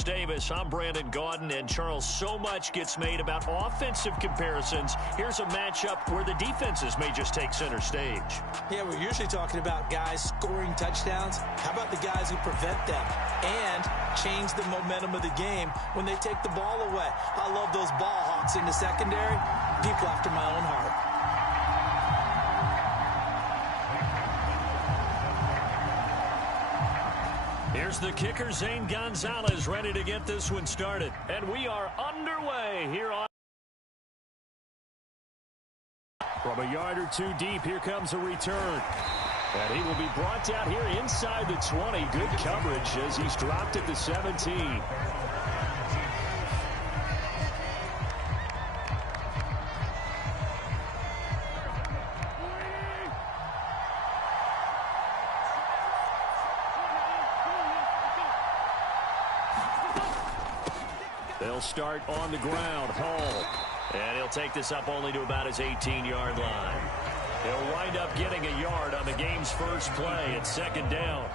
Davis, I'm Brandon Gaudin, and Charles, so much gets made about offensive comparisons. Here's a matchup where the defenses may just take center stage. Yeah, we're usually talking about guys scoring touchdowns. How about the guys who prevent them and change the momentum of the game when they take the ball away? I love those ball hawks in the secondary. People after my own heart. Here's the kicker, Zane Gonzalez, ready to get this one started. And we are underway here on. From a yard or two deep, here comes a return. And he will be brought down here inside the 20. Good coverage as he's dropped at the 17. They'll start on the ground. Hall. And he'll take this up only to about his 18-yard line. He'll wind up getting a yard on the game's first play. It's second down.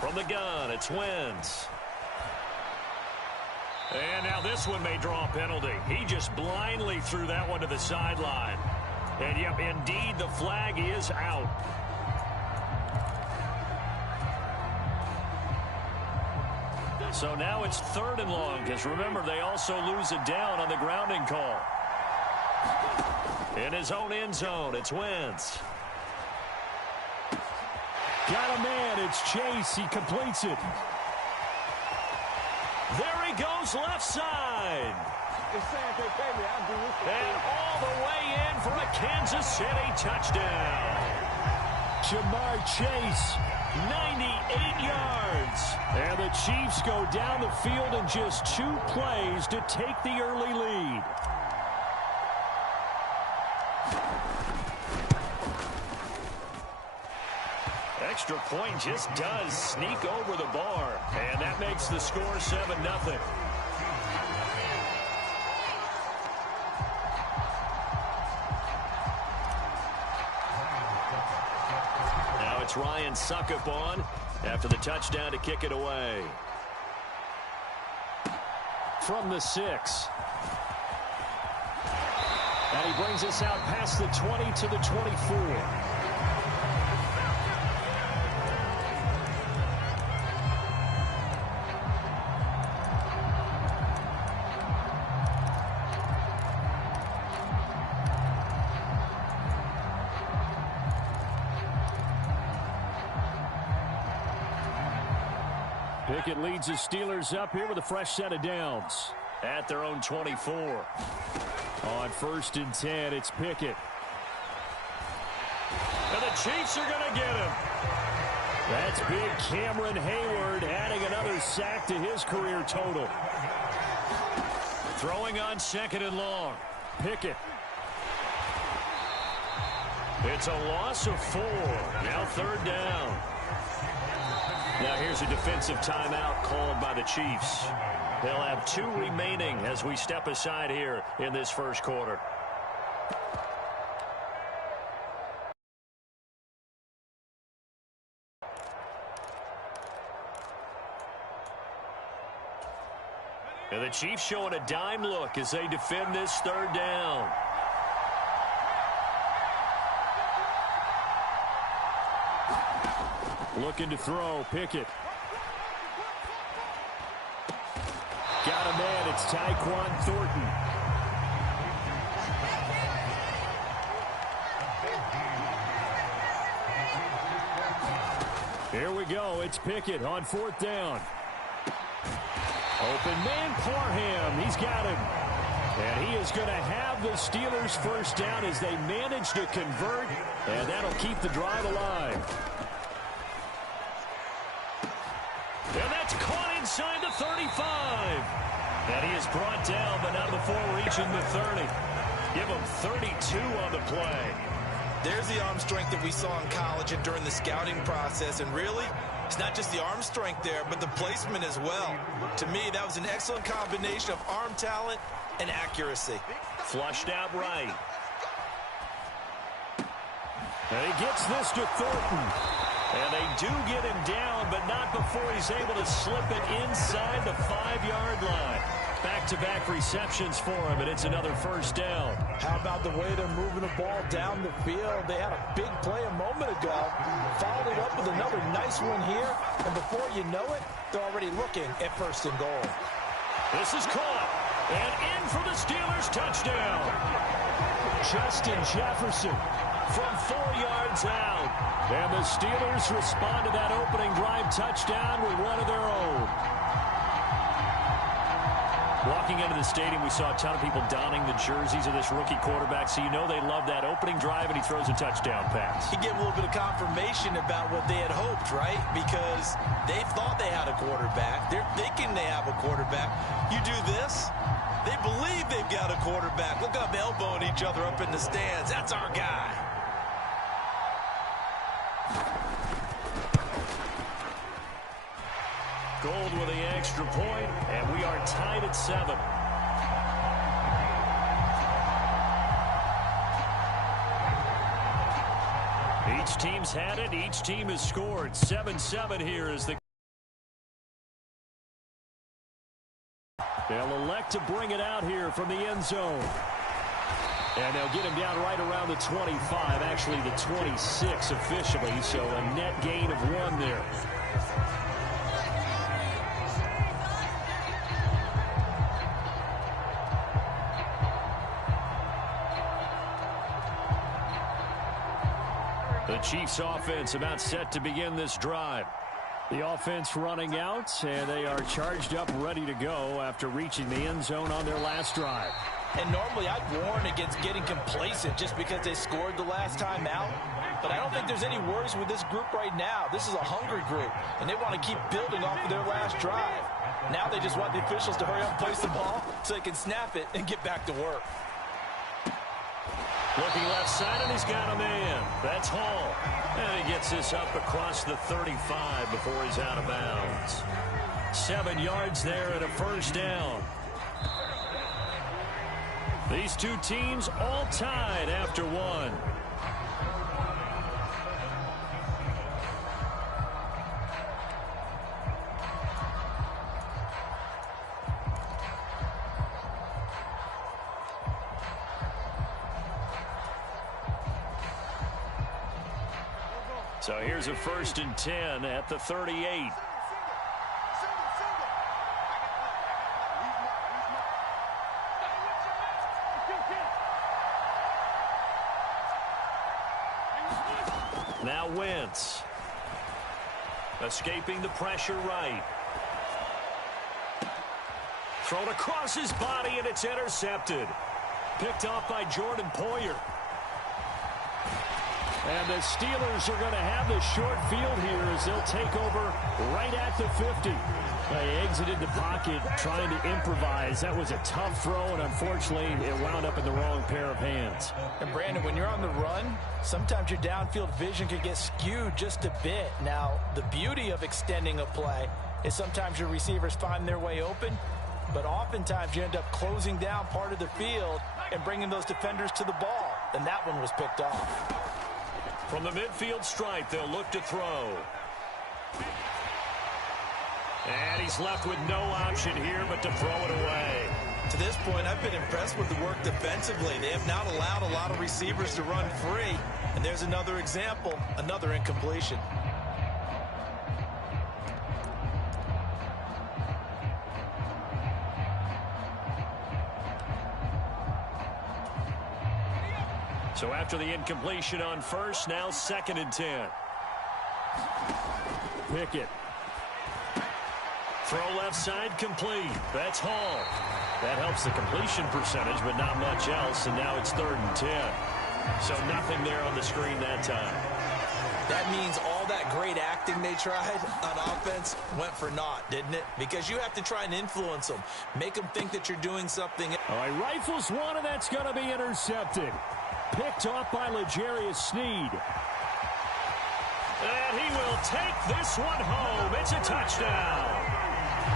From the gun, it's Wentz. And now this one may draw a penalty. He just blindly threw that one to the sideline. And, yep, indeed, the flag is out. So now it's 3rd and long, because remember, they also lose it down on the grounding call. In his own end zone, it's Wentz. Got a man, it's Chase, he completes it. There he goes, left side. And all the way in for a Kansas City touchdown. Jamar Chase, 98 yards. And the Chiefs go down the field in just 2 plays to take the early lead. Extra point just does sneak over the bar. And that makes the score 7-0. It's Ryan Suckup on after the touchdown to kick it away. From the 6. And he brings us out past the 20 to the 24. Pickett leads the Steelers up here with a fresh set of downs at their own 24. On 1st and 10, it's Pickett. And the Chiefs are going to get him. That's big Cameron Hayward adding another sack to his career total. Throwing on 2nd and long. Pickett. It's a loss of 4. Now 3rd down. Now here's a defensive timeout called by the Chiefs. They'll have 2 remaining as we step aside here in this first quarter. And the Chiefs showing a dime look as they defend this 3rd down. Looking to throw, Pickett. Got a man, it's Tyquan Thornton. Here we go, it's Pickett on 4th down. Open man, Parham, he's got him. And he is going to have the Steelers first down as they manage to convert, and that'll keep the drive alive. And that's caught inside the 35. And he is brought down, but not before reaching the 30. Give him 32 on the play. There's the arm strength that we saw in college and during the scouting process. And really, it's not just the arm strength there, but the placement as well. To me, that was an excellent combination of arm talent and accuracy. Flushed out right. And he gets this to Thornton. And they do get him down, but not before he's able to slip it inside the 5-yard line. Back-to-back receptions for him, and it's another first down. How about the way they're moving the ball down the field? They had a big play a moment ago, followed it up with another nice one here, and before you know it, they're already looking at first and goal. This is caught, and in for the Steelers touchdown. Justin Jefferson from 4 yards out. And the Steelers respond to that opening drive touchdown with one of their own. Walking into the stadium, we saw a ton of people donning the jerseys of this rookie quarterback, so you know they love that opening drive, and he throws a touchdown pass. He gave a little bit of confirmation about what they had hoped, right? Because they thought they had a quarterback. They're thinking they have a quarterback. You do this, they believe they've got a quarterback. Look up, elbowing each other up in the stands. That's our guy. Gold with the extra point, and we are tied at 7. Each team's had it. Each team has scored. 7-7 here is the... They'll elect to bring it out here from the end zone. And they'll get him down right around the 25, actually the 26 officially, so a net gain of 1 there. The Chiefs offense about set to begin this drive. The offense running out, and they are charged up, ready to go after reaching the end zone on their last drive. And normally I'd warn against getting complacent just because they scored the last time out. But I don't think there's any worries with this group right now. This is a hungry group, and they want to keep building off of their last drive. Now they just want the officials to hurry up and place the ball so they can snap it and get back to work. Looking left side, and he's got a man. That's Hall. And he gets this up across the 35 before he's out of bounds. 7 yards there and a first down. These two teams all tied after 1. So here's a 1st and 10 at the 38. Now Wentz. Escaping the pressure right. Thrown across his body, and it's intercepted. Picked off by Jordan Poyer. And the Steelers are going to have the short field here as they'll take over right at the 50. They exited the pocket trying to improvise. That was a tough throw, and unfortunately, it wound up in the wrong pair of hands. And, Brandon, when you're on the run, sometimes your downfield vision can get skewed just a bit. Now, the beauty of extending a play is sometimes your receivers find their way open, but oftentimes you end up closing down part of the field and bringing those defenders to the ball. And that one was picked off. From the midfield stripe, they'll look to throw. And he's left with no option here but to throw it away. To this point, I've been impressed with the work defensively. They have not allowed a lot of receivers to run free. And there's another example, another incompletion. So after the incompletion on first, now 2nd and 10. Pickett. Throw left side complete. That's Hall. That helps the completion percentage, but not much else, and now it's 3rd and 10. So nothing there on the screen that time. That means all that great acting they tried on offense went for naught, didn't it? Because you have to try and influence them. Make them think that you're doing something. All right, rifles one, and that's going to be intercepted. Picked off by L'Jarius Sneed. And he will take this one home. It's a touchdown.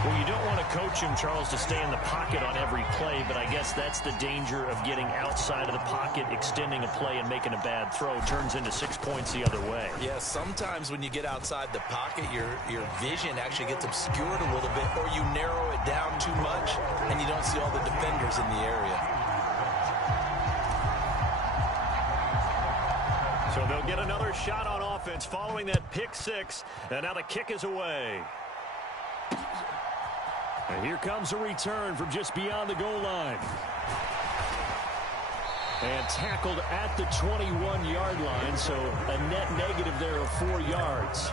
Well, you don't want to coach him, Charles, to stay in the pocket on every play, but I guess that's the danger of getting outside of the pocket, extending a play, and making a bad throw. Turns into 6 points the other way. Yeah, sometimes when you get outside the pocket, your vision actually gets obscured a little bit, or you narrow it down too much, and you don't see all the defenders in the area. So they'll get another shot on offense following that pick six, and now the kick is away. And here comes a return from just beyond the goal line. And tackled at the 21-yard line, so a net negative there of 4 yards.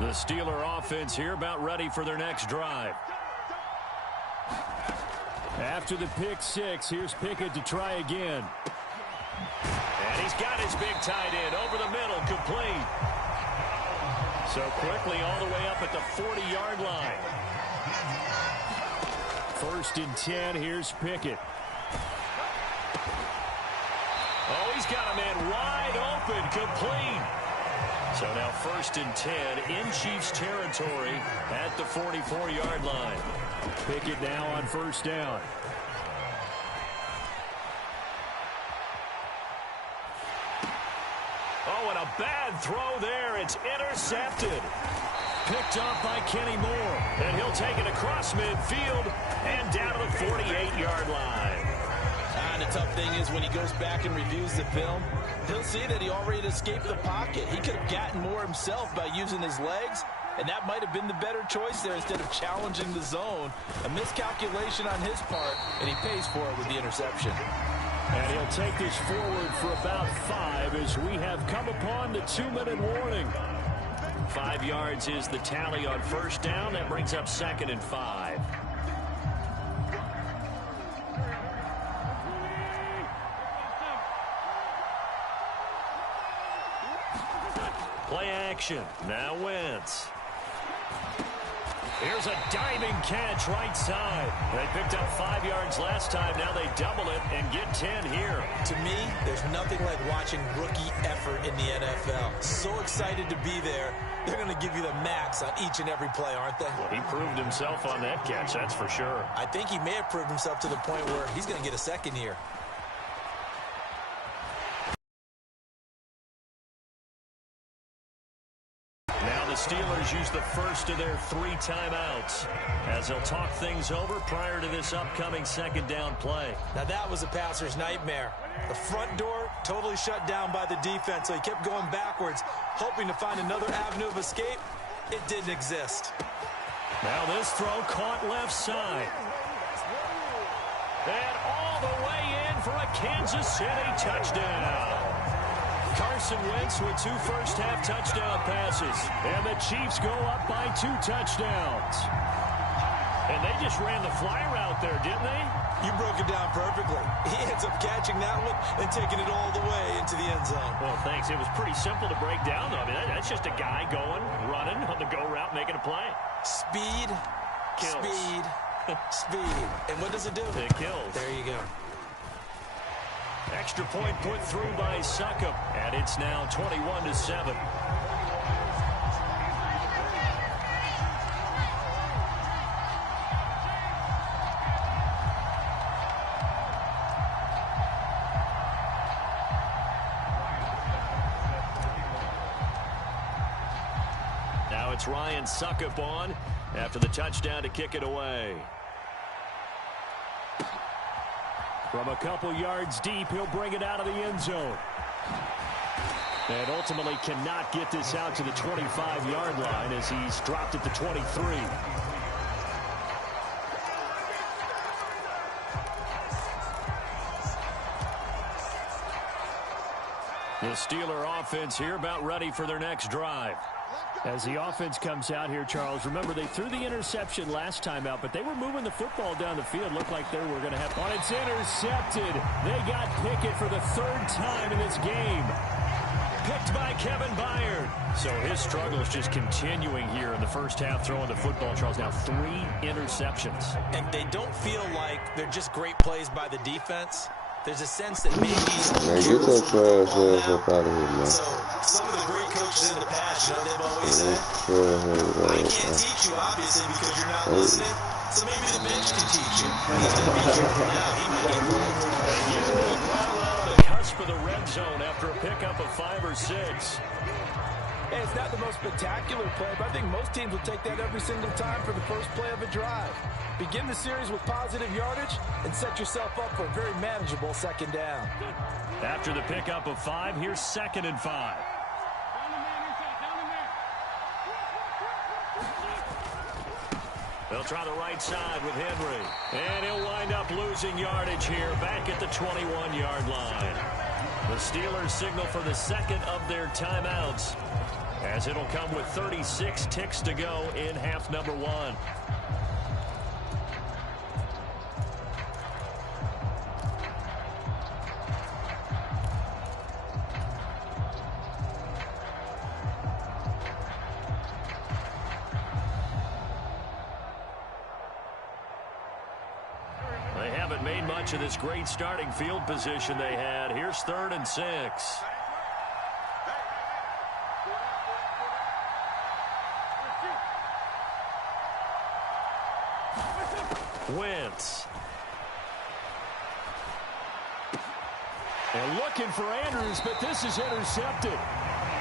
The Steeler offense here about ready for their next drive. After the pick six, here's Pickett to try again. And he's got his big tight end over the middle, complete. So quickly all the way up at the 40-yard line. 1st and 10, here's Pickett. Oh, he's got a man wide open, complete. So now 1st and 10 in Chiefs territory at the 44-yard line. Pickett now on 1st down. Oh, and a bad throw there. It's intercepted. Picked off by Kenny Moore. And he'll take it across midfield and down to the 48-yard line. And the tough thing is when he goes back and reviews the film, he'll see that he already escaped the pocket. He could have gotten more himself by using his legs, and that might have been the better choice there instead of challenging the zone. A miscalculation on his part, and he pays for it with the interception. And he'll take this forward for about 5 as we have come upon the 2-minute warning. 5 yards is the tally on 1st down. That brings up 2nd and 5. Play action. Now Wentz. Here's a diving catch right side. They picked up 5 yards last time. Now they double it and get 10 here. To me, there's nothing like watching rookie effort in the NFL. So excited to be there. They're going to give you the max on each and every play, aren't they? Well, he proved himself on that catch, that's for sure. I think he may have proved himself to the point where he's going to get a second here. The Steelers use the first of their 3 timeouts as they'll talk things over prior to this upcoming 2nd down play. Now that was a passer's nightmare. The front door totally shut down by the defense, so he kept going backwards, hoping to find another avenue of escape. It didn't exist. Now this throw caught left side. And all the way in for a Kansas City touchdown. Carson Wentz with 2 first-half touchdown passes. And the Chiefs go up by 2 touchdowns. And they just ran the fly route there, didn't they? You broke it down perfectly. He ends up catching that one and taking it all the way into the end zone. Well, thanks. It was pretty simple to break down, though. I mean, that's just a guy going, running on the go route, making a play. Speed, kills. Speed, speed. And what does it do? It kills. There you go. Extra point put through by Succop, and it's now 21-7. Now it's Ryan Succop on after the touchdown to kick it away. From a couple yards deep, he'll bring it out of the end zone. And ultimately cannot get this out to the 25-yard line as he's dropped at the 23. The Steeler offense here about ready for their next drive. As the offense comes out here, Charles, remember they threw the interception last time out, but they were moving the football down the field. Looked like they were going to have... Oh, it's intercepted. They got Pickett for the 3rd time in this game. Picked by Kevin Byard. So his struggles just continuing here in the first half, throwing the football. Charles, now 3 interceptions. And they don't feel like they're just great plays by the defense. There's a sense that maybe... Man, get your trash ass up out of here, man. So, some of the great coaches in the past, you know, they've always said, I can't teach you, obviously, because you're not listening. So maybe the bench can teach you. He's got to be careful now. He might get The cusp of the red zone after a pickup of 5 or 6. Hey, it's not the most spectacular play, but I think most teams will take that every single time for the first play of a drive. Begin the series with positive yardage and set yourself up for a very manageable second down. After the pickup of 5, here's 2nd and 5. They'll try the right side with Henry. And he'll wind up losing yardage here back at the 21-yard line. The Steelers signal for the second of their timeouts, as it'll come with 36 ticks to go in half number 1. They haven't made much of this great starting field position they had. Here's 3rd and 6. Wentz. And looking for Andrews, but this is intercepted.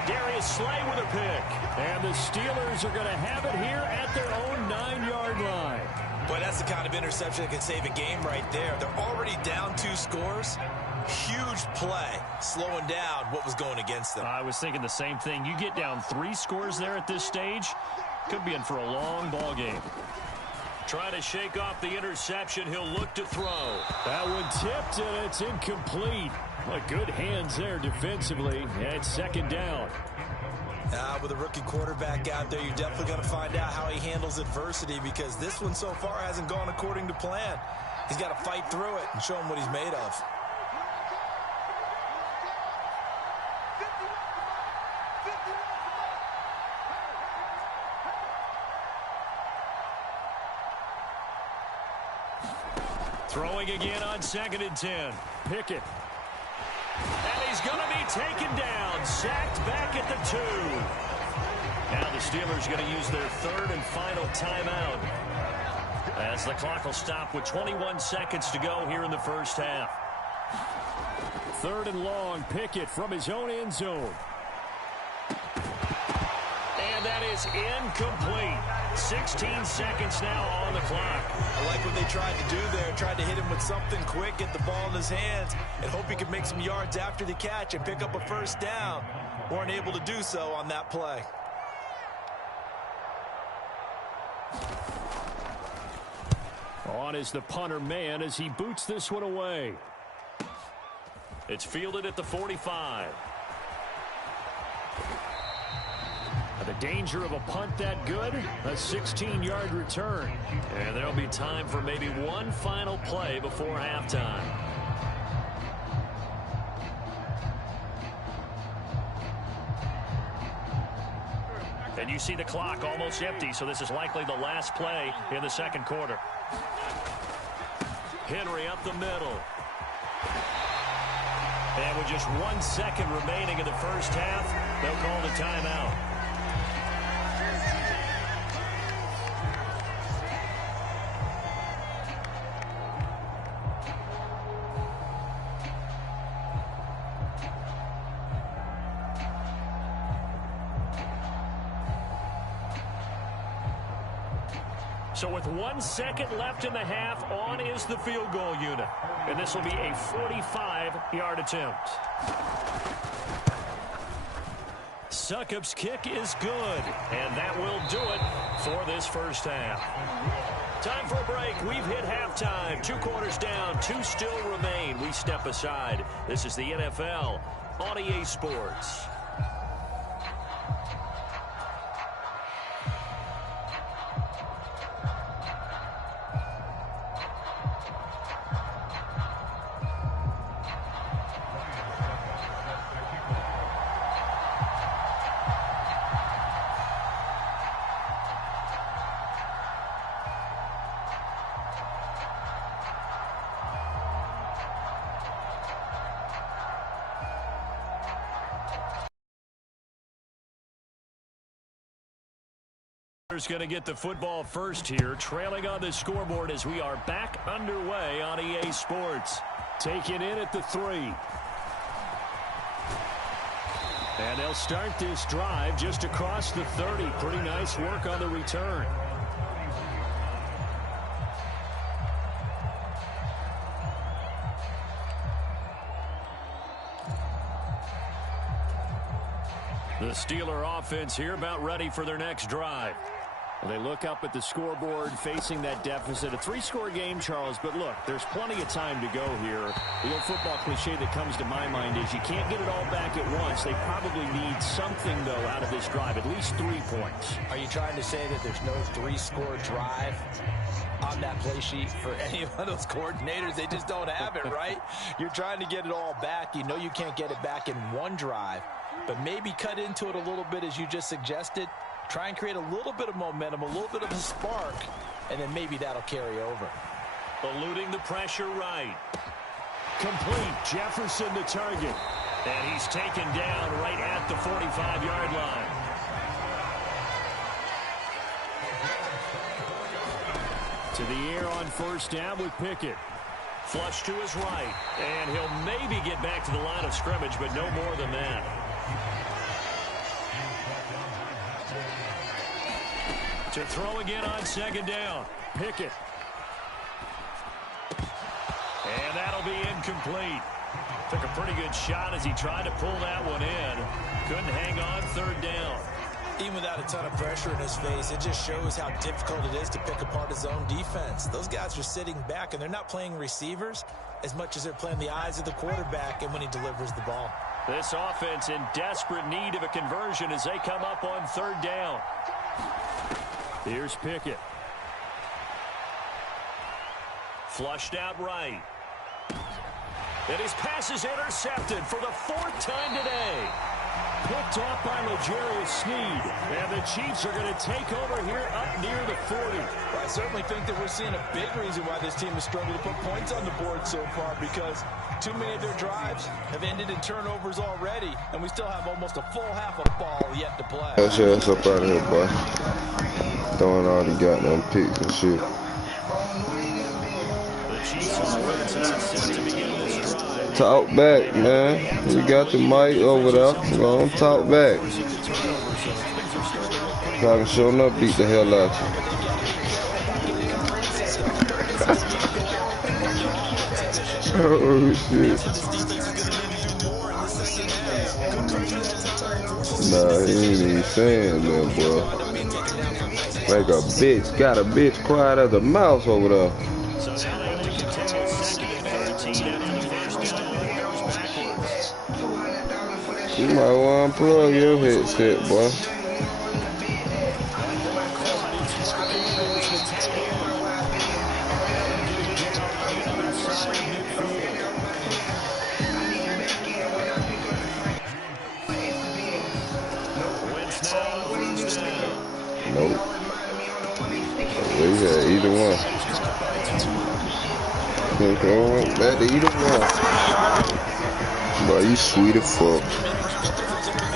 Darius Slay with a pick. And the Steelers are going to have it here at their own 9-yard line. Boy, that's the kind of interception that can save a game right there. They're already down 2 scores. Huge play, slowing down what was going against them. I was thinking the same thing. You get down 3 scores there at this stage, could be in for a long ball game. Trying to shake off the interception. He'll look to throw. That one tipped, and it's incomplete. Well, good hands there defensively. And 2nd down. With a rookie quarterback out there, you're definitely going to find out how he handles adversity, because this one so far hasn't gone according to plan. He's got to fight through it and show him what he's made of. Throwing again on 2nd and 10. Pickett. And he's going to be taken down. Sacked back at the 2. Now the Steelers going to use their 3rd and final timeout, as the clock will stop with 21 seconds to go here in the first half. 3rd and long. Pickett from his own end zone. And that is incomplete. 16 seconds now on the clock. I like what they tried to do there. Tried to hit him with something quick, get the ball in his hands, and hope he could make some yards after the catch and pick up a first down. Weren't able to do so on that play. On is the punter man as he boots this one away. It's fielded at the 45. The danger of a punt that good, a 16-yard return. And there'll be time for maybe one final play before halftime. And you see the clock almost empty, so this is likely the last play in the 2nd quarter. Henry up the middle. And with just 1 second remaining in the first half, they'll call the timeout. So with 1 second left in the half, on is the field goal unit. And this will be a 45-yard attempt. Succop's kick is good. And that will do it for this first half. Time for a break. We've hit halftime. 2 quarters down, 2 still remain. We step aside. This is the NFL on EA Sports. Going to get the football first here, trailing on the scoreboard as we are back underway on EA Sports. Taken in at the 3. And they'll start this drive just across the 30. Pretty nice work on the return. The Steeler offense here about ready for their next drive. Well, they look up at the scoreboard facing that deficit. A 3-score game, Charles, but look, there's plenty of time to go here. The old football cliche that comes to my mind is you can't get it all back at once. They probably need something, though, out of this drive, at least 3 points. Are you trying to say that there's no 3-score drive on that play sheet for any of those coordinators? They just don't have it, right? You're trying to get it all back. You know you can't get it back in one drive, but maybe cut into it a little bit as you just suggested. Try and create a little bit of momentum, a little bit of a spark, and then maybe that'll carry over. Eluding the pressure right. Complete. Jefferson the target. And he's taken down right at the 45-yard line. To the air on first down with Pickett. Flush to his right. And he'll maybe get back to the line of scrimmage, but no more than that. To throw again on second down. Pickett. And that'll be incomplete. Took a pretty good shot as he tried to pull that one in. Couldn't hang on third down. Even without a ton of pressure in his face, it just shows how difficult it is to pick apart his own defense. Those guys are sitting back, and they're not playing receivers as much as they're playing the eyes of the quarterback and when he delivers the ball. This offense in desperate need of a conversion as they come up on third down. Here's Pickett. Flushed out right. And his pass is intercepted for the 4th time today. Picked off by L'Jarius Sneed. And the Chiefs are going to take over here up near the 40. I certainly think that we're seeing a big reason why this team has struggled to put points on the board so far, because too many of their drives have ended in turnovers already, and we still have almost a full half of ball yet to play. That's your ass up out of here, boy. Throwing all the goddamn picks and shit. The Chiefs offense to begin this drive. Talk back, man. You got the mic over there. Go on, talk back. Probably sure enough beat the hell out you. Oh, shit. Nah, he ain't even saying that, boy. Like a bitch. Got a bitch quiet as a mouse over there. So now they only continue 2nd and 13 after the first down. Goes backwards. You might want to unplug your headset, boy. Nope. Yeah, either one. Back to either one. Boy, you sweet as fuck.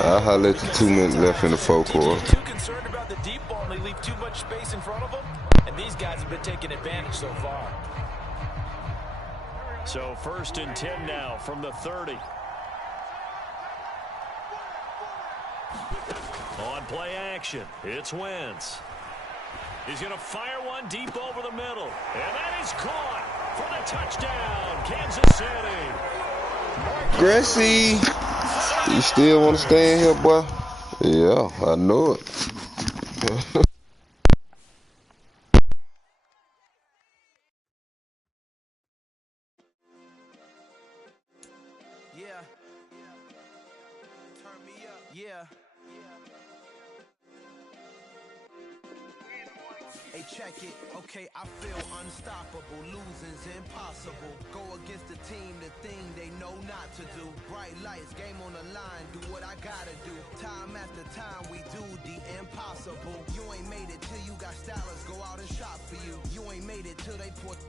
I'll holler at you 2 minutes left in the 4th quarter. Too concerned about the deep ball, and they leave too much space in front of them. And these guys have been taking advantage so far. So 1st and 10 now from the 30. On play action, it's Wentz. He's going to fire one deep over the middle. And that is caught for the touchdown, Kansas City. Gracie, you still want to stay in here, boy? Yeah, I know it. Yeah. Turn me up. Yeah. Hey, check it. Okay, I feel unstoppable. Losing's impossible. Go against the team, the thing they know not to do. Bright lights, game on the line. Do what I gotta do. Time after time, we do the impossible. You ain't made it till you got stylers go out and shop for you. You ain't made it till they put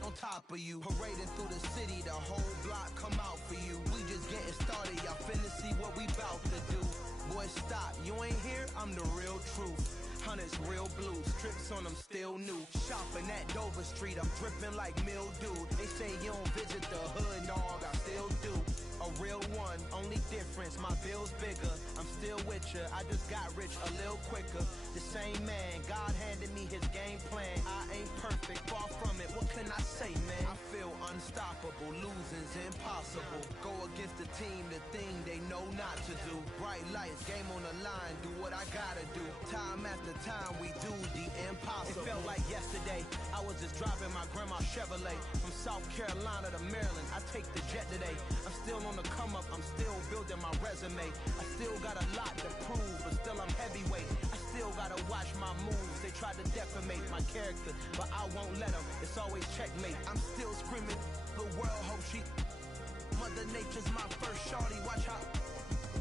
on top of you. Parading through the city, the whole block come out for you. We just getting started. Y'all finna see what we bout to do. Boy, stop. You ain't here, I'm the real truth. Hunters real blue, strips on them still new. Shopping at Dover Street, I'm dripping like mildew. They say you don't visit the hood, dog, I still do. A real one, only difference, my bill's bigger. I'm still with ya, I just got rich a little quicker. The same man, God handed me his game plan. I ain't perfect, far from it, what can I say, man? I feel unstoppable, losing's impossible. Go against the team, the thing they know not to do. Bright lights, game on the line, do what I gotta do. Time after time, we do the impossible. It felt like yesterday, I was just driving my grandma's Chevrolet. From South Carolina to Maryland, I take the jet today. I'm still on the come up, I'm still building my resume. I still got a lot to prove, but still I'm heavyweight. I still gotta watch my moves. They tried to defamate my character, but I won't let them. It's always checkmate. I'm still screaming, the world hope she. Mother Nature's my first shorty. Watch how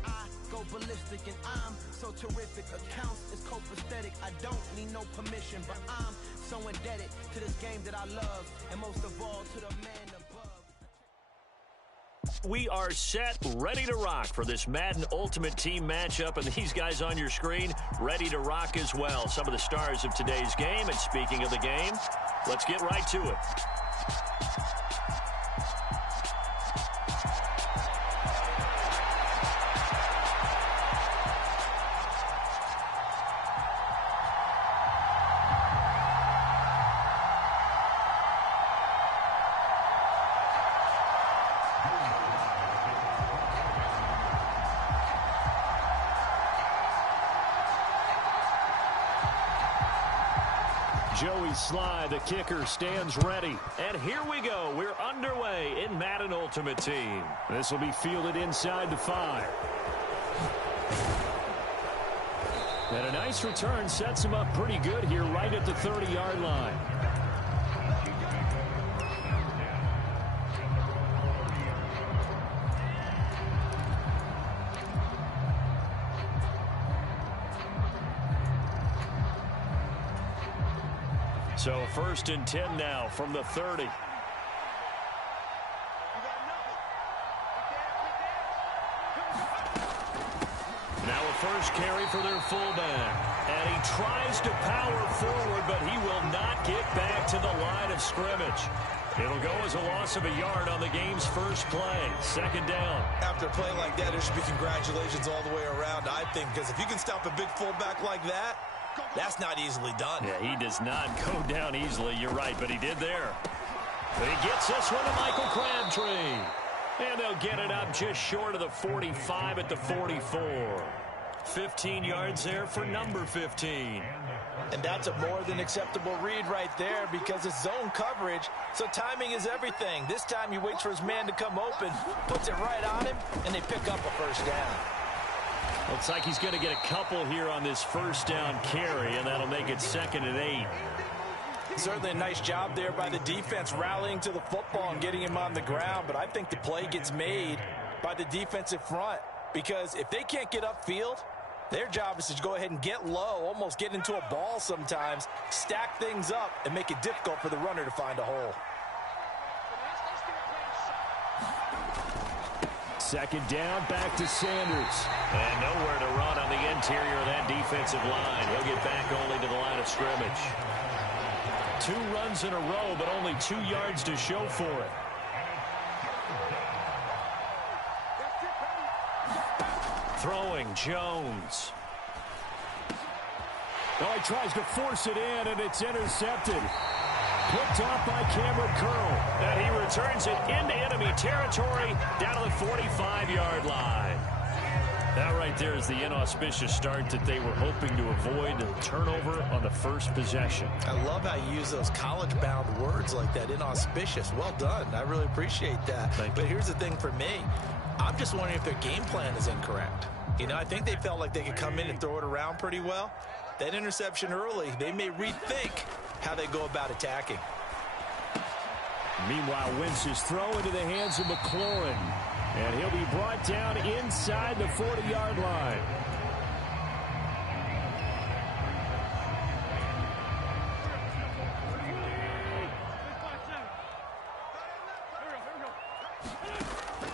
I go ballistic, and I'm so terrific. Accounts is copacetic. I don't need no permission, but I'm so indebted to this game that I love, and most of all to the man above. We are set, ready to rock for this Madden Ultimate Team matchup, and these guys on your screen ready to rock as well. Some of the stars of today's game, and speaking of the game, let's get right to it. Joey Sly, the kicker, stands ready. And here we go. We're underway in Madden Ultimate Team. This will be fielded inside the 5. And a nice return sets him up pretty good here right at the 30-yard line. So 1st and 10 now from the 30. Now a first carry for their fullback. And he tries to power forward, but he will not get back to the line of scrimmage. It'll go as a loss of a yard on the game's first play. 2nd down. After a play like that, there should be congratulations all the way around, I think, because if you can stop a big fullback like that, that's not easily done. Yeah, he does not go down easily. You're right, but he did there. But he gets this one to Michael Crabtree. And they'll get it up just short of the 45 at the 44. 15 yards there for number 15. And that's a more than acceptable read right there because it's zone coverage, so timing is everything. This time he waits for his man to come open, puts it right on him, and they pick up a first down. Looks like he's going to get a couple here on this first down carry, and that'll make it 2nd and 8. Certainly a nice job there by the defense rallying to the football and getting him on the ground, but I think the play gets made by the defensive front because if they can't get upfield, their job is to go ahead and get low, almost get into a ball sometimes, stack things up, and make it difficult for the runner to find a hole. 2nd down, back to Sanders. And nowhere to run on the interior of that defensive line. He'll get back only to the line of scrimmage. 2 runs in a row, but only 2 yards to show for it. Throwing, Jones. Oh, he tries to force it in, and it's intercepted. Picked off by Cameron Curl. And he returns it into enemy territory down to the 45-yard line. That right there is the inauspicious start that they were hoping to avoid, a turnover on the first possession. I love how you use those college-bound words like that, inauspicious. Well done. I really appreciate that. But here's the thing for me. I'm just wondering if their game plan is incorrect. You know, I think they felt like they could come in and throw it around pretty well. That interception early, they may rethink how they go about attacking. Meanwhile, Wentz's throw into the hands of McLaurin. And he'll be brought down inside the 40-yard line.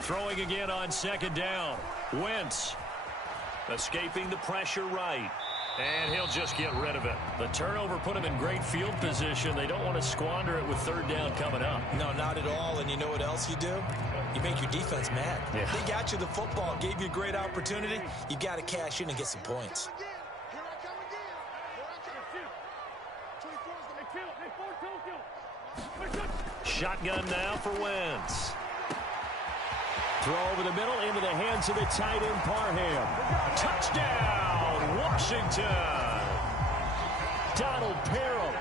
Throwing again on 2nd down. Wentz escaping the pressure right. And he'll just get rid of it. The turnover put him in great field position. They don't want to squander it with third down coming up. No, not at all. And you know what else you do? You make your defense mad. Yeah. They got you the football, gave you a great opportunity. You got to cash in and get some points. Shotgun now for Wentz. Throw over the middle into the hands of the tight end Parham. Touchdown, Washington. Donald Parham,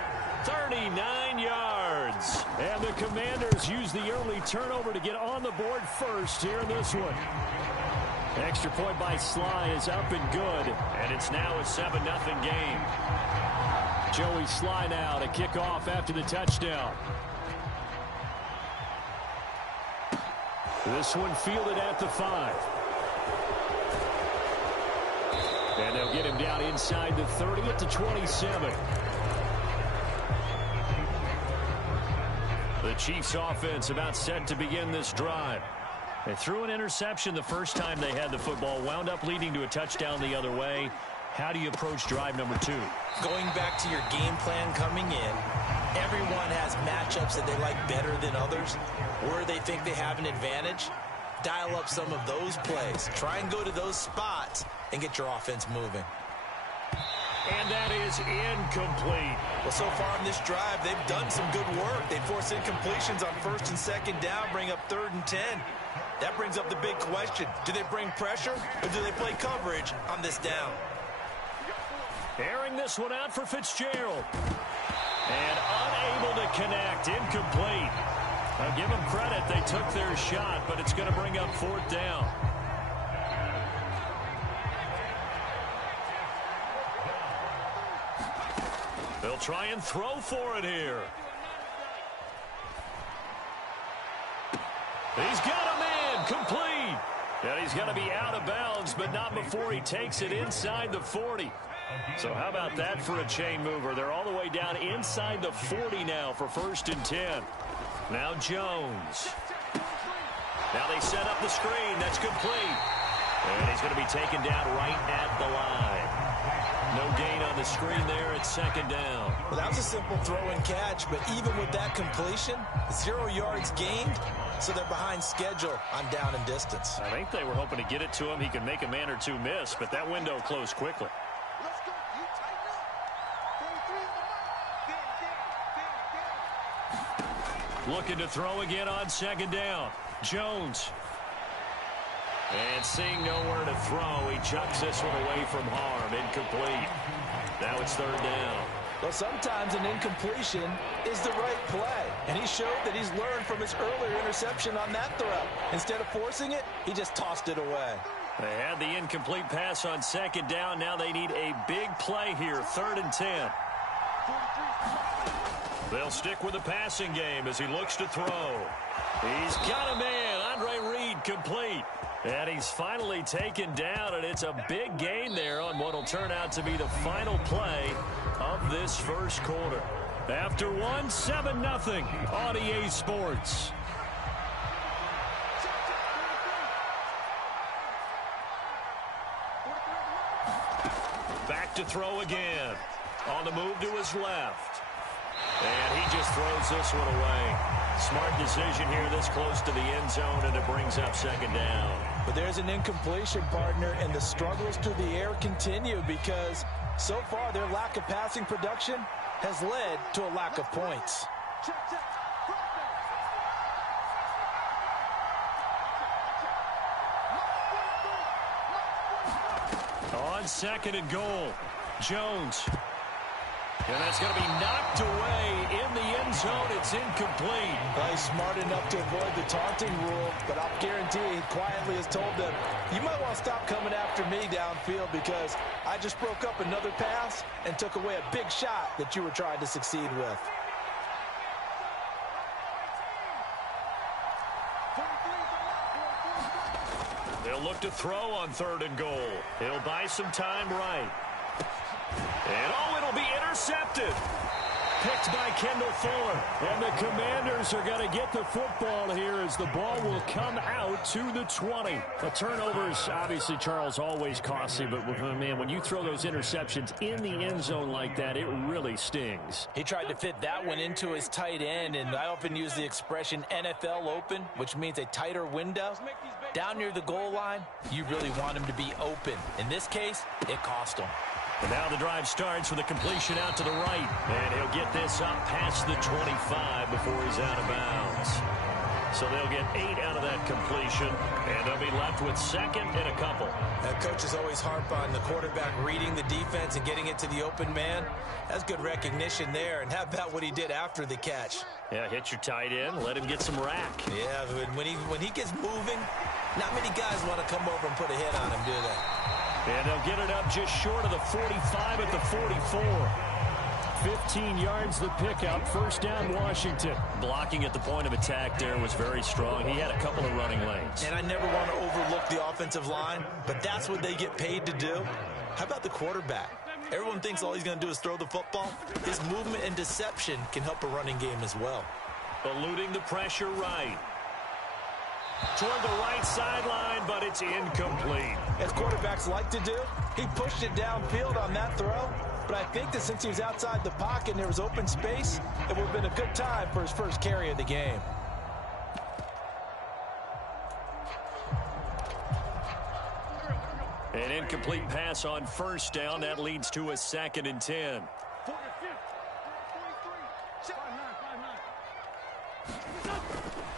39 yards. And the Commanders use the early turnover to get on the board first here in this one. Extra point by Sly is up and good. And it's now a 7-0 game. Joey Sly now to kick off after the touchdown. This one fielded at the 5. And they'll get him down inside the 30 at the 27. The Chiefs offense about set to begin this drive. They threw an interception the first time they had the football, wound up leading to a touchdown the other way. How do you approach drive number 2? Going back to your game plan coming in, everyone has matchups that they like better than others. Where they think they have an advantage, dial up some of those plays. Try and go to those spots and get your offense moving. And that is incomplete. Well, so far in this drive, they've done some good work. They force incompletions on first and second down, bring up 3rd and 10. That brings up the big question. Do they bring pressure or do they play coverage on this down? Airing this one out for Fitzgerald. And unable to connect. Incomplete. I'll give them credit. They took their shot, but it's going to bring up 4th down. They'll try and throw for it here. He's got a man. Complete. And he's going to be out of bounds, but not before he takes it inside the 40. So how about that for a chain mover? They're all the way down inside the 40 now for 1st and 10. Now Jones. Now they set up the screen. That's complete. And he's going to be taken down right at the line. No gain on the screen there. It's 2nd down. Well, that was a simple throw and catch, but even with that completion, 0 yards gained, so they're behind schedule on down and distance. I think they were hoping to get it to him. He could make a man or two miss, but that window closed quickly. Looking to throw again on 2nd down. Jones. And seeing nowhere to throw, he chucks this one away from harm. Incomplete. Now it's 3rd down. Well, sometimes an incompletion is the right play. And he showed that he's learned from his earlier interception on that throw. Instead of forcing it, he just tossed it away. They had the incomplete pass on 2nd down. Now they need a big play here. 3rd and 10. They'll stick with the passing game as he looks to throw. He's got a man. Andre Reed complete. And he's finally taken down, and it's a big gain there on what will turn out to be the final play of this first quarter. After 7-0 on EA Sports. Back to throw again. On the move to his left. And he just throws this one away. Smart decision here this close to the end zone, and it brings up 2nd down. But there's an incompletion, partner, and the struggles through the air continue because so far their lack of passing production has led to a lack of points. On 2nd and goal, Jones. And that's going to be knocked away in the end zone. It's incomplete. Well, he's smart enough to avoid the taunting rule, but I'll guarantee he quietly has told them, you might want to stop coming after me downfield because I just broke up another pass and took away a big shot that you were trying to succeed with. They'll look to throw on 3rd and goal. He'll buy some time right. And, oh, it'll be intercepted. Picked by Kendall Fuller. And the Commanders are going to get the football here as the ball will come out to the 20. The turnovers, obviously, Charles, always costly. But, man, when you throw those interceptions in the end zone like that, it really stings. He tried to fit that one into his tight end, and I often use the expression NFL open, which means a tighter window. Down near the goal line, you really want him to be open. In this case, it cost him. And now the drive starts with a completion out to the right. And he'll get this up past the 25 before he's out of bounds. So they'll get 8 out of that completion, and they'll be left with second and a couple. Coaches always harp on the quarterback reading the defense and getting it to the open man. That's good recognition there. And how about what he did after the catch? Yeah, hit your tight end, let him get some rack. Yeah, when he gets moving, not many guys want to come over and put a hit on him, do they? And they'll get it up just short of the 45 at the 44. 15 yards the pickup. First down, Washington. Blocking at the point of attack there was very strong. He had a couple of running lanes. And I never want to overlook the offensive line, but that's what they get paid to do. How about the quarterback? Everyone thinks all he's going to do is throw the football. His movement and deception can help a running game as well. Eluding the pressure right. Toward the right sideline, but it's incomplete. As quarterbacks like to do, he pushed it downfield on that throw. But I think that since he was outside the pocket and there was open space, it would have been a good time for his first carry of the game. An incomplete pass on first down. That leads to a 2nd and 10.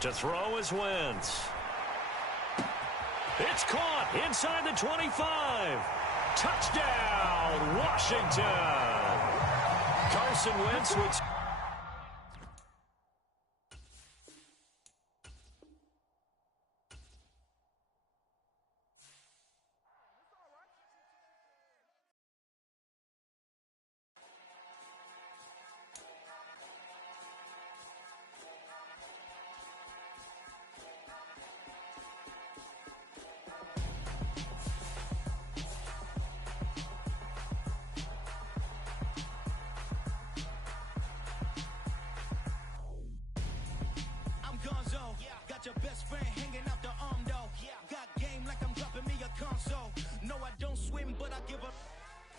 To throw is Wentz. It's caught inside the 25. Touchdown, Washington. Carson Wentz would... Got your best friend hanging out the arm though. Got game like I'm dropping me a console. No, I don't swim, but I give up.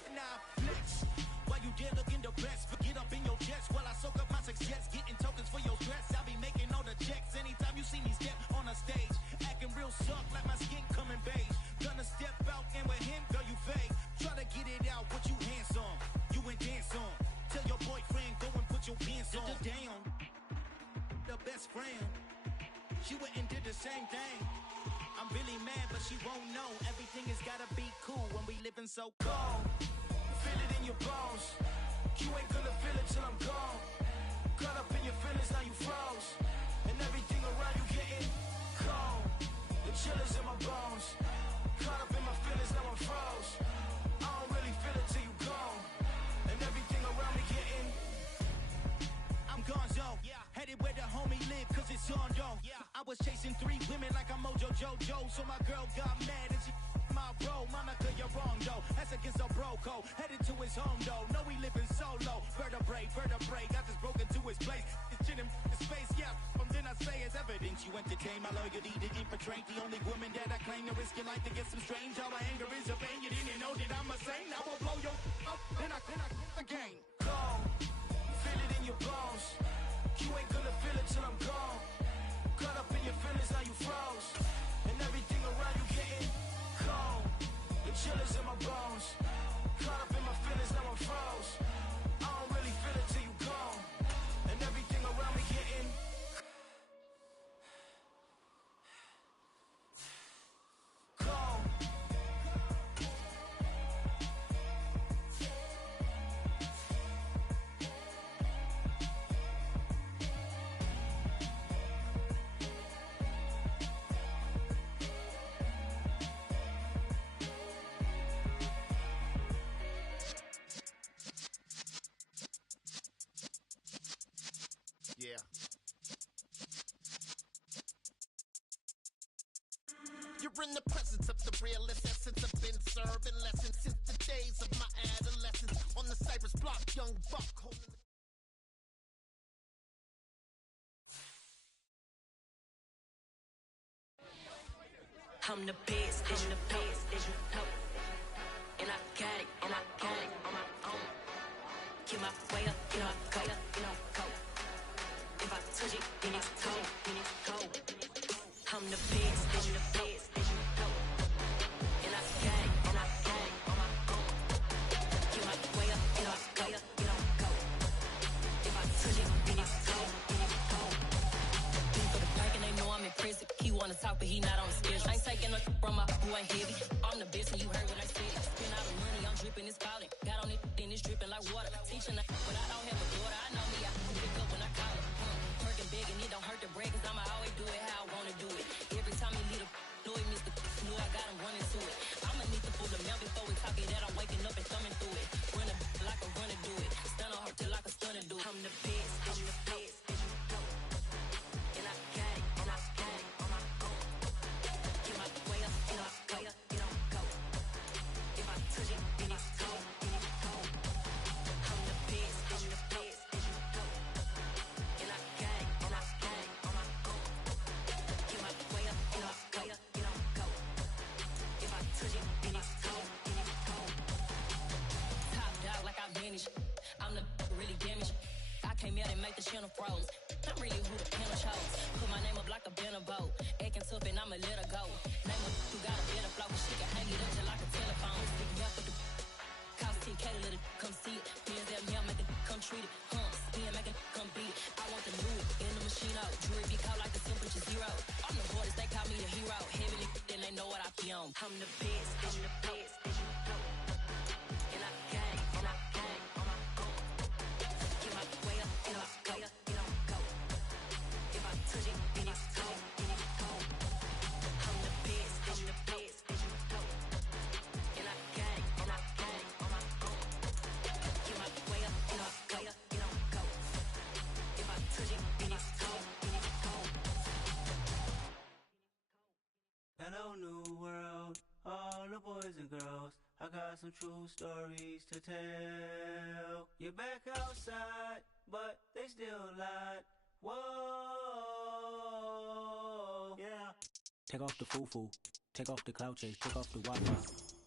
Now flex. While you there looking the best, get up in your chest while I soak up my success. Getting tokens for your stress. I'll be making all the checks anytime you see me step on a stage. Acting real soft like my skin coming beige. Gonna step out and with him, girl, you fade. Try to get it out, what you handsome. You ain't dance on. Tell your boyfriend, go and put your pants on. Down. The best friend. She went and did the same thing. I'm really mad, but she won't know. Everything has gotta be cool when we living so cold. Feel it in your bones. You ain't gonna feel it till I'm gone. Caught up in your feelings, now you froze. And everything around you getting cold. The chillers in my bones. Caught up in my feelings, now I'm froze. I don't really feel it till you gone. And everything around me getting... I'm gonzo. Headed where the homie live, cause it's on though. I was chasing 3 women like I'm Mojo Jojo. So my girl got mad and she my bro. Monica, you're wrong though. That's against a bro code. Headed to his home though. No, we living solo. Vertebrae. Got this broken to his place. It's chin in space, yeah. From then I say it's evidence. You entertain my loyalty to infiltrate. The only woman that I claim to risk your life to get some strange. All my anger is a pain. You didn't know that I'm a saint. I will blow your up. Then I again. Cold. Feel it in your bones. You ain't gonna feel it till I'm gone. Caught up in your feelings, now you froze. And everything around you getting cold. The chillers in my bones. Caught up in my feelings, now I'm froze. I don't really feel it till you gone. And everything around me getting cold. Yeah. You're in the presence of the realest essence. I've been serving lessons since the days of my adolescence. On the Cypress block, young buck holding I'm the best, I'm the best, as you know. And I got it, on my own. Get my way up, you know, go. If I touch it, then it's cold, I'm the best, as you know. And I got it, on my own. Get my way up, you know, go. If I touch it, then it's cold, for the pack and they know I'm impressive. He wanna talk, but he not on the schedule. I ain't taking a from my boy heavy. I'm the best, and you heard what I said. Spend all the money, I'm dripping, it's falling. Got on it, then it's dripping like water. Teaching the but I don't have a daughter. I know me, I can pick up when I call it. Working big, and it don't hurt to break, cause I'ma always do it how I wanna do it. Every time he lead a know it, Mr. Knew I got him running to it. I'ma need to pull the mail before we talk it that I'm waking up and thumbing through it. Run a like a runner do it. Stun on her till like a stunner do it. I'm the best, I'm the best, as you know. And I got it, on my own. Get my way up, you know, go. If I touch it, then it's cold, I'm the best, I'm the best, as you know. And I got it, on my own. Get my way up, you know, go. If I touch it, then it's cold, Top dog like I manage. I'm the really damaged. I came out and make the channel froze. I'm really who the panel chose. Put my name up like a banner boat. Acting tough and I'ma let her go. Name up who got a better flow. She can hang it up just like a telephone. Sticking up with the cost 10K to let it come see it. Bands that me, make it come treat it. Spin, make it come beat it. I want the new in the machine out. Jewelry be called like the temperature zero. I'm the hardest, they call me the hero. Heavy then they know what I be on. I'm the best, as you know. And I got it, on my own. Get my way up, you know, go. If I touch it, then it's cold, I'm the best, as you know. And I got it, on my own. Get my way up, you know, go. If I touch it, then it's cold, Hello, new world, all the boys and girls. I got some true stories to tell. You're back outside, but they still lied. Whoa, yeah. Take off the foo-foo, take off the cloud chase, take off the Wi-Fi,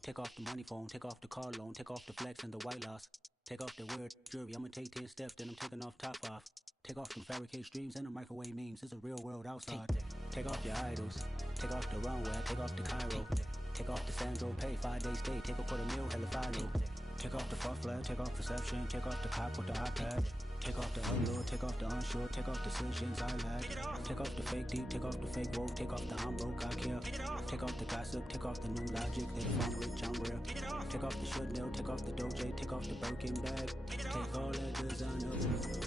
take off the money phone, take off the car loan, take off the flex and the white loss. Take off the weird jewelry, I'ma take 10 steps, then I'm taking off top off. Take off them fabricated streams and the microwave memes, it's a real world outside. Take off your idols, take off the runway, take off the Cairo. Take off the Sandro pay, 5 days stay, take a $250,000, hella follow. Take off the far flag, take off perception, take off the cop with the iPad. Take off the allure, take off the unsure, take off decisions I lack. Take off the fake deep, take off the fake woke, take off the I'm broke, I care. Take off the gossip, take off the new logic, that if I'm rich, I'm real. Take off the Chanel, take off the Doja, take off the Birkin bag. Take all that designer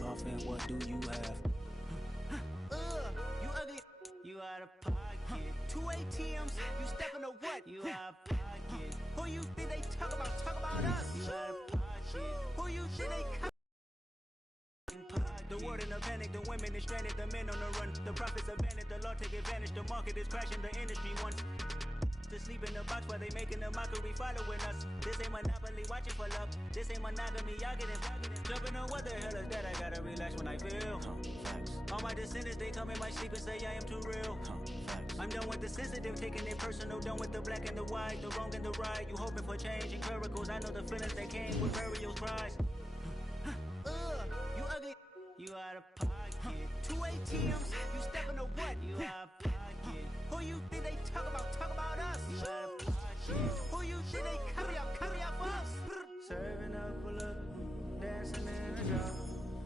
off and what do you have? You ugly, you out of pocket. 2 ATMs, you stepping to what? You out of pocket. Who you think they talk about us? You out of pocket. Who you think they come? The world in a panic, the women is stranded, the men on the run. The profits abandoned, the law take advantage. The market is crashing, the industry wants to sleep in the box while they making a mockery following us. This ain't monopoly, watching for love. This ain't monogamy, y'all getting jumping on what the hell is that? I gotta relax when I feel. All my descendants, they come in my sleep and say I am too real. I'm done with the sensitive, taking it personal. Done with the black and the white, the wrong and the right. You hoping for change and miracles. I know the feelings that came with burial cries. You ugly, you out of pocket. 2 ATMs, you stepping to what? You out of pocket. Who you think they talk about us? You out of pocket. Who you think they carry out for us? Serving up a look, dancing in a drop.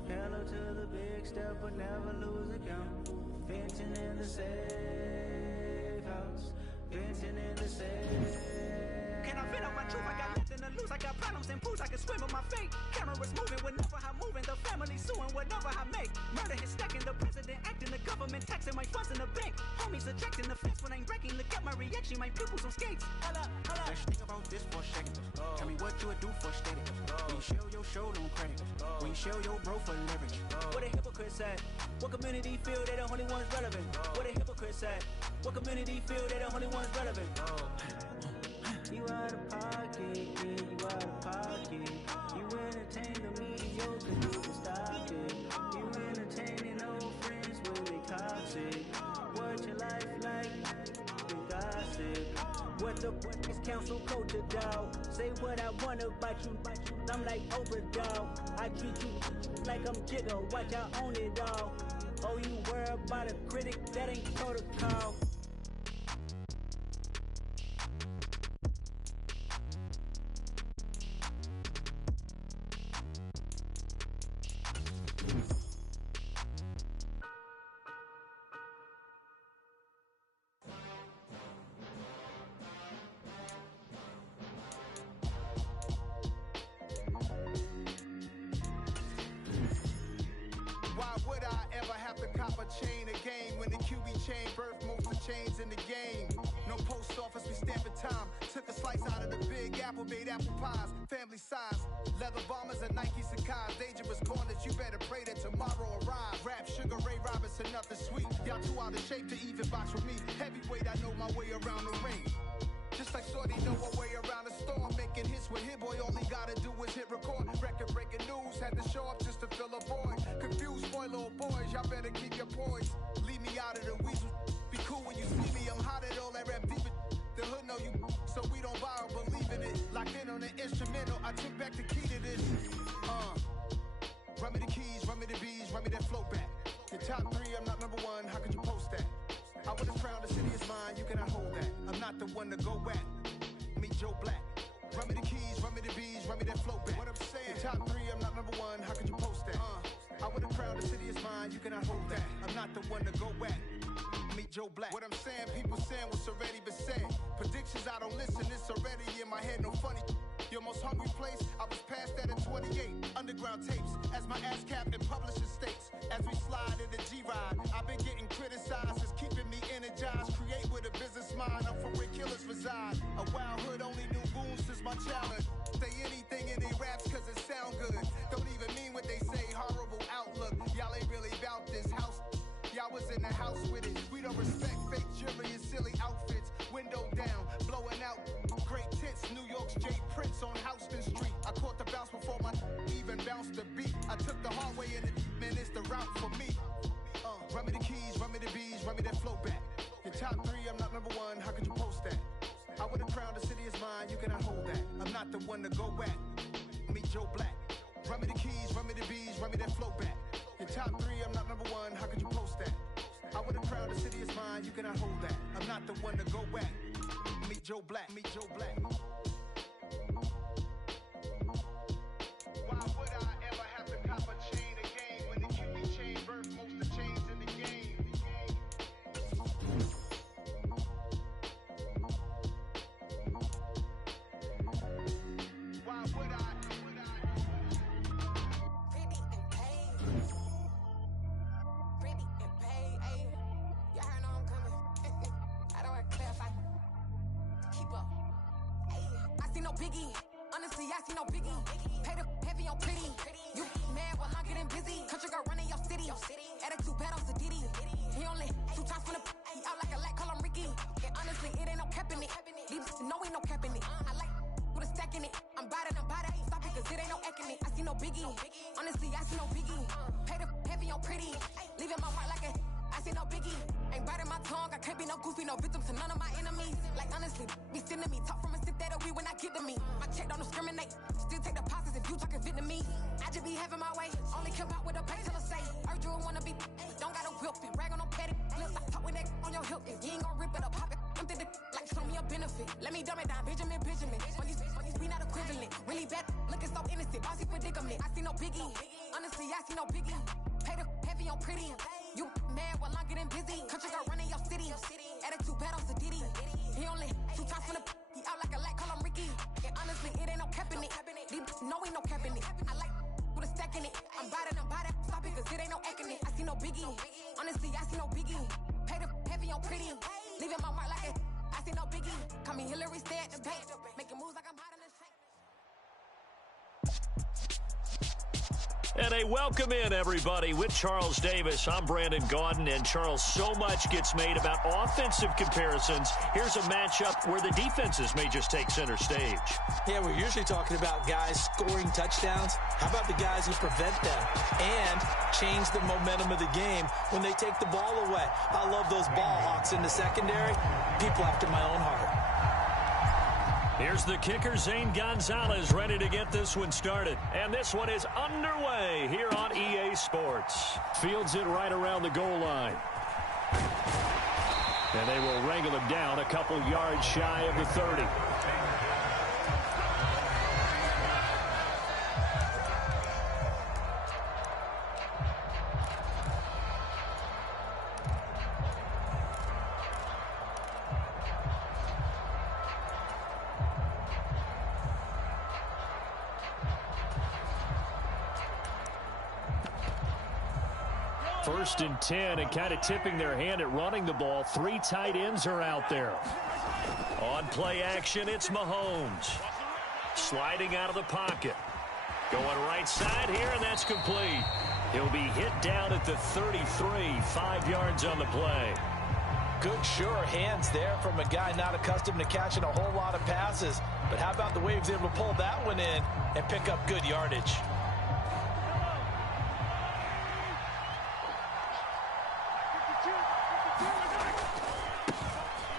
Hello to the big step, but never lose a count. Venting in the safe house, venting in the safe. Can I vent out my truth? I got nothing to lose. I got problems and pools. I can swim with my fate. Cameras moving whenever I'm moving. The family suing whatever I make. Murder is stacking. The president acting. The government taxing my funds in the bank. Homies attracting the fence when I'm breaking. Look at my reaction. My pupils on skates. Holla. Let's think about this for a second. Tell me what you would do for steady. When you show your show, don't credit. When you show your bro for leverage. What a hypocrite said. What community feel they the only ones relevant? What a hypocrite said. What community feel they the only ones relevant? You out of pocket, yeah, you out of pocket. You entertain the mediocre, you can stop it. You entertaining old friends, well they toxic. What your life like? You gossip. the council culture, dog. Say what I want about you, I'm like overdog. I treat you like I'm Jigga, watch I own it all. Oh, you worry about a critic, that ain't protocol. Why would I ever have to cop a chain again when the QB chain birthed most of the chains in the game? No post office, we stamping time. Took a slice out of the big apple, made apple pies, family size. Leather bombers and Nike Sacai's. Dangerous corners, you better pray that tomorrow arrives. Rap, Sugar Ray Robinson, nothing sweet. Y'all too out of shape to even box with me. Heavyweight, I know my way around the ring. Just like Shorty know her way around the storm. Making hits with Hit Boy, all he gotta do is hit record. Record breaking news, had to show up just to fill a void. Confused boy, little boys, y'all better keep your poise. Leave me out of the weasel. Be cool when you see me, I'm hot at all that rap deep. The hood know you, so we don't borrow, believe in it. Locked in on the instrumental, I took back the key to this. Run me the keys, run me the bees, run me that flow back. Your top three, I'm not number one, how could you post that? I would have crowned the city is mine, you cannot hold that. I'm not the one to go back. Meet Joe Black. Run me the keys, run me the bees, run me that flow back. What I'm saying, your top three, I'm not number one, how could you post that? I would have crowned the city is mine, you cannot hold that. I'm not the one to go back. Meet Joe Black. What I'm saying, people saying what's already been said. Predictions, I don't listen, it's already in my head, no funny. Your most hungry place, I was past that in 28. Underground tapes, as my ass cap in publishing states. As we slide in the G-Ride, I've been getting criticized, it's keeping me energized. Create with a business mind, I'm from where killers reside. A wild hood, only knew goons since my childhood. Say anything in they raps cause it sound good. Don't even mean what they say, horrible outlook. Y'all ain't really about this house. Y'all was in the house with it. We don't respect fake jewelry and silly outfits. Window down, blowing out great tits. New York's J. Prince on Houston Street. I caught the bounce before my even bounced the beat. I took the hard way in it, man, it's the route for me. Run me the keys, run me the bees, run me that flow back. Your top three, I'm not number one, how could you post that? I would have crowned the city is mine, you cannot hold that. I'm not the one to go back. Meet Joe Black. Run me the keys, run me the bees, run me that flow back. Your top three, I'm not number one, how could you post that? I would have crowned the city is mine, you cannot hold that. I'm not the one to go back. Meet Joe Black, meet Joe Black. Why would I ever have to cop a chain again when the QB chain birthed most of the chains in the game? Why would I? Biggie, honestly, I see no biggie. Pay the heavy on pretty. You mad while I'm getting busy. Country girl running your city. Attitude bad on Diddy. He only 2 times from the he out like a lack, call him Ricky. And honestly, it ain't no cap in it. These no ain't no cap in it. I like with a stack in it. I'm bad it. Stop it, cause it ain't no eck in it. I see no biggie. Honestly, I see no biggie. Pay the heavy on pretty. Leaving my mark like a I see no biggie. Ain't biting my tongue, I can't be no goofy, no victim to none of my enemies. Like honestly, be sending me talk from a sip that we when I get to me. My check don't discriminate, still take deposits if you talking Vietnamese. I just be having my way, only come out with a pay till I say. Urge you wanna be, don't got no whip it, rag on no petty. Let's talk with that on your hip, you ain't gon' rip it up, pop it. Empty the like show me a benefit. Let me dumb it down, Benjamin. When these we not equivalent, really bad, looking so innocent, bossy predicament. I see no biggie, honestly I see no biggie. Pay the heavy on pretty. You mad while I'm getting busy. Country girl running your city. Attitude bad on Diddy. He only 2 times from the he out like a lack, call him Ricky. And honestly, it ain't no cap in it. These no ain't no cap in it. I like with a stack in it. I'm bad it. Stop it, cause it ain't no eck in it. I see no biggie. Honestly, I see no biggie. Pay the heavy on pretty. Leaving my mark like it. I see no biggie. Call me Hillary, stay at the bank. Making moves like I'm hot in the tank. And a welcome in, everybody, with Charles Davis. I'm Brandon Gaudin, and Charles, so much gets made about offensive comparisons. Here's a matchup where the defenses may just take center stage. Yeah, we're usually talking about guys scoring touchdowns. How about the guys who prevent them and change the momentum of the game when they take the ball away? I love those ball hawks in the secondary. People after my own heart. Here's the kicker, Zane Gonzalez, ready to get this one started. And this one is underway here on EA Sports. Fields it right around the goal line. And they will wrangle him down a couple yards shy of the 30. First and 10, and kind of tipping their hand at running the ball. 3 tight ends are out there. On play action, it's Mahomes. Sliding out of the pocket. Going right side here, and that's complete. He'll be hit down at the 33, 5 yards on the play. Good, sure hands there from a guy not accustomed to catching a whole lot of passes. But how about the way he was able to pull that one in and pick up good yardage?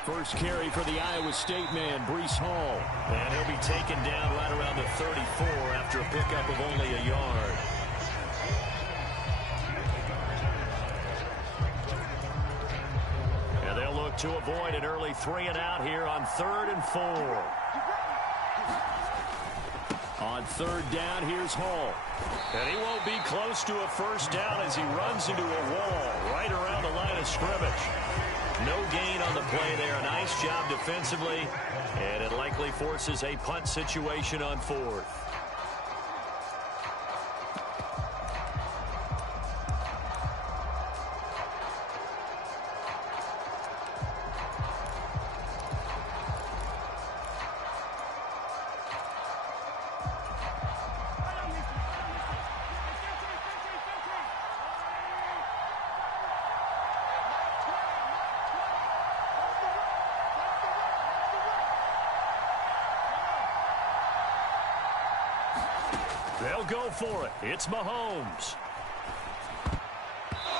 First carry for the Iowa State man, Breece Hall. And he'll be taken down right around the 34 after a pickup of only a yard. And they'll look to avoid an early 3 and out here on 3rd and 4. On 3rd down, here's Hall. And he won't be close to a first down as he runs into a wall right around the line of scrimmage. No gain on the play there. A nice job defensively. And it likely forces a punt situation on 4th. They'll go for it. It's Mahomes.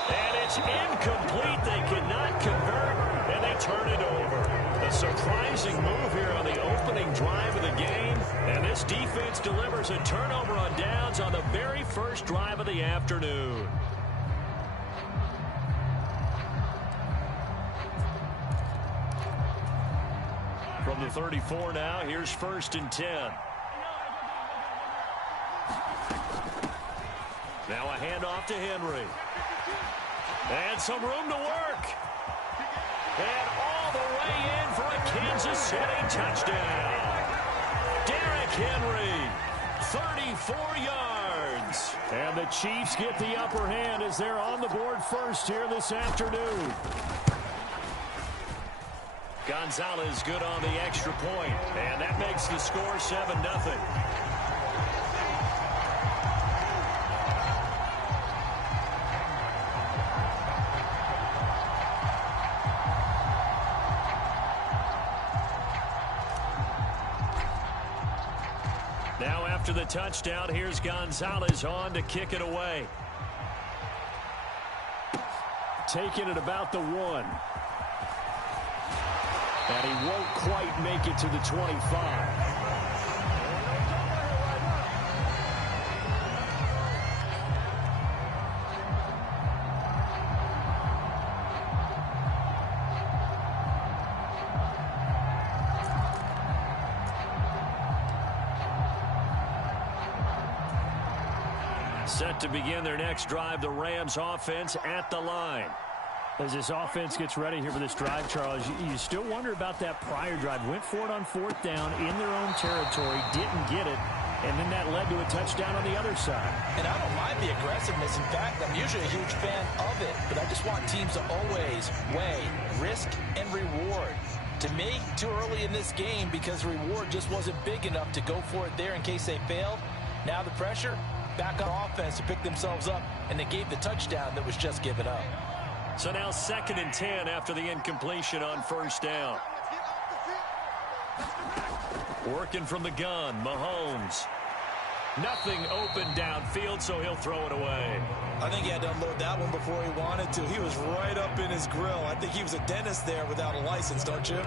And it's incomplete. They cannot convert, and they turn it over. A surprising move here on the opening drive of the game. And this defense delivers a turnover on downs on the very first drive of the afternoon. From the 34 now, here's 1st and 10. Now a handoff to Henry. And some room to work. And all the way in for a Kansas City touchdown. Derrick Henry, 34 yards. And the Chiefs get the upper hand as they're on the board first here this afternoon. Gonzalez good on the extra point. And that makes the score 7-0. Now after the touchdown, here's Gonzalez on to kick it away. Taking it about the 1. And he won't quite make it to the 25. Set to begin their next drive, the Rams offense at the line. As this offense gets ready here for this drive, Charles, you still wonder about that prior drive. Went for it on 4th down in their own territory, didn't get it, and then that led to a touchdown on the other side. And I don't mind the aggressiveness. In fact, I'm usually a huge fan of it, but I just want teams to always weigh risk and reward. To me, too early in this game because the reward just wasn't big enough to go for it there in case they failed. Now the pressure, back on offense to pick themselves up, and they gave the touchdown that was just given up. So now 2nd and 10 after the incompletion on 1st down. Working from the gun, Mahomes. Nothing open downfield, so he'll throw it away. I think he had to unload that one before he wanted to. He was right up in his grill. I think he was a dentist there without a license, don't you?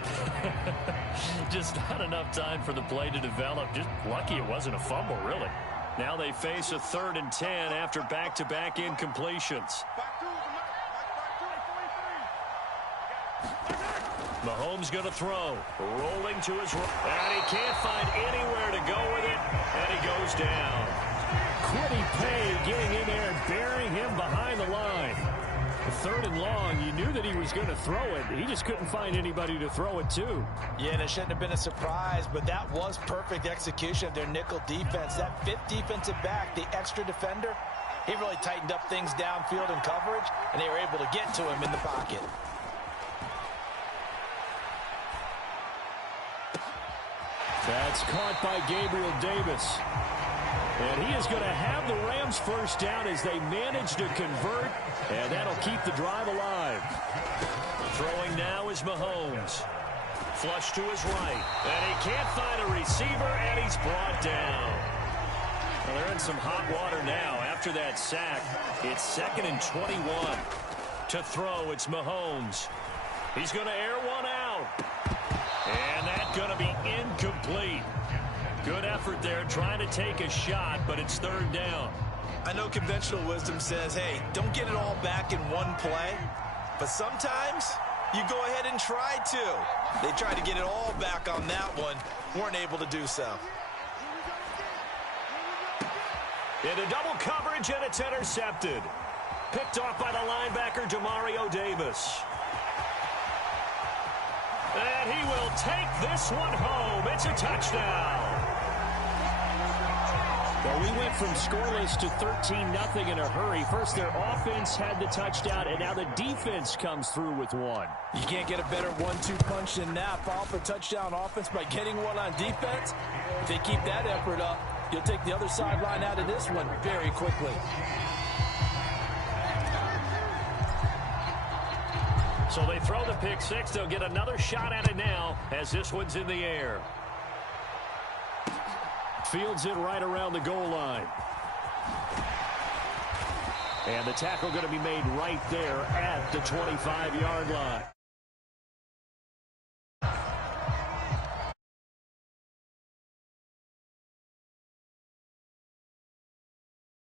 Just not enough time for the play to develop. Just lucky it wasn't a fumble, really. Now they face a 3rd and 10 after back-to-back incompletions. Mahomes going to throw. Rolling to his right. And he can't find anywhere to go with it. And he goes down. Quiddy Pay getting in there and burying him behind the line. 3rd and long, you knew that he was going to throw it. He just couldn't find anybody to throw it to. Yeah, and it shouldn't have been a surprise, but that was perfect execution of their nickel defense. That 5th defensive back, the extra defender, he really tightened up things downfield in coverage, and they were able to get to him in the pocket. That's caught by Gabriel Davis. And he is going to have the Rams first down as they manage to convert, and that'll keep the drive alive. Throwing now is Mahomes. Flush to his right, and he can't find a receiver, and he's brought down. Well, they're in some hot water now after that sack. It's 2nd and 21. To throw, it's Mahomes. He's going to air one out. And that's going to be incomplete. Good effort there trying to take a shot, but it's 3rd down. I know conventional wisdom says, hey, don't get it all back in one play. But sometimes you go ahead and try to. They tried to get it all back on that one. Weren't able to do so. Into double coverage, and it's intercepted. Picked off by the linebacker, Demario Davis. And he will take this one home. It's a touchdown. Well, we went from scoreless to 13-0 in a hurry. First, their offense had the touchdown, and now the defense comes through with one. You can't get a better 1-2 punch than that. Fall for touchdown offense by getting one on defense. If they keep that effort up, you'll take the other sideline out of this one very quickly. So they throw the pick six. They'll get another shot at it now as this one's in the air. Fields it right around the goal line. And the tackle going to be made right there at the 25-yard line.